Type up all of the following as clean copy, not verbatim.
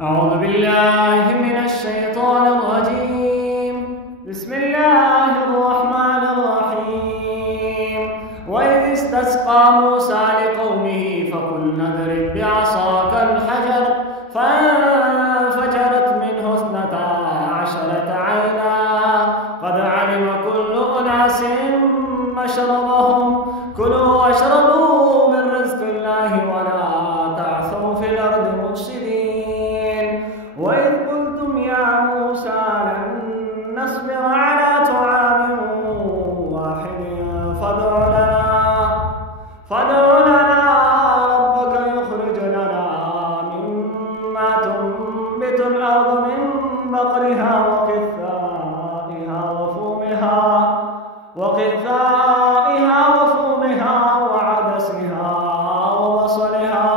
أعوذ بالله من الشيطان الرجيم. بسم الله الرحمن الرحيم. وإذ استسقى موسى لقومه فقلنا اضرب بعصاك الحجر فانفجرت منه 12 عينا قد علم كل أناس مشربهم كلوا واشربوا من رزق الله ولا تعثوا في الأرض مفسدين. وإذ قلتم يا موسى لن نصبر على طعام واحد فادع لنا ربك يخرج لنا مما تنبت الأرض من بقلها وقثائها وفومها وعدسها وبصلها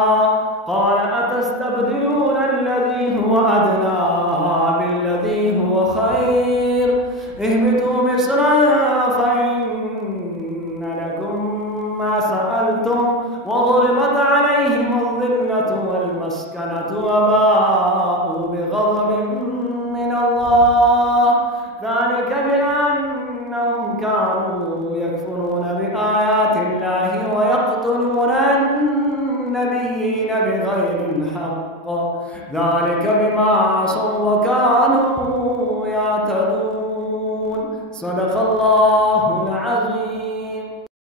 قال أتستبدلون الذي هو أدنى بالذي هو خير اهبطوا مصرا فإن لكم ما سألتم وضربت عليهم الذلة والمسكنة وباءوا بغضب من الله ذلك بأنهم كانوا يكفرون بآيات الله ويقتلون النبيين بغير الحق ذلك بما عصوا وكانوا يعتدون. صدق الله.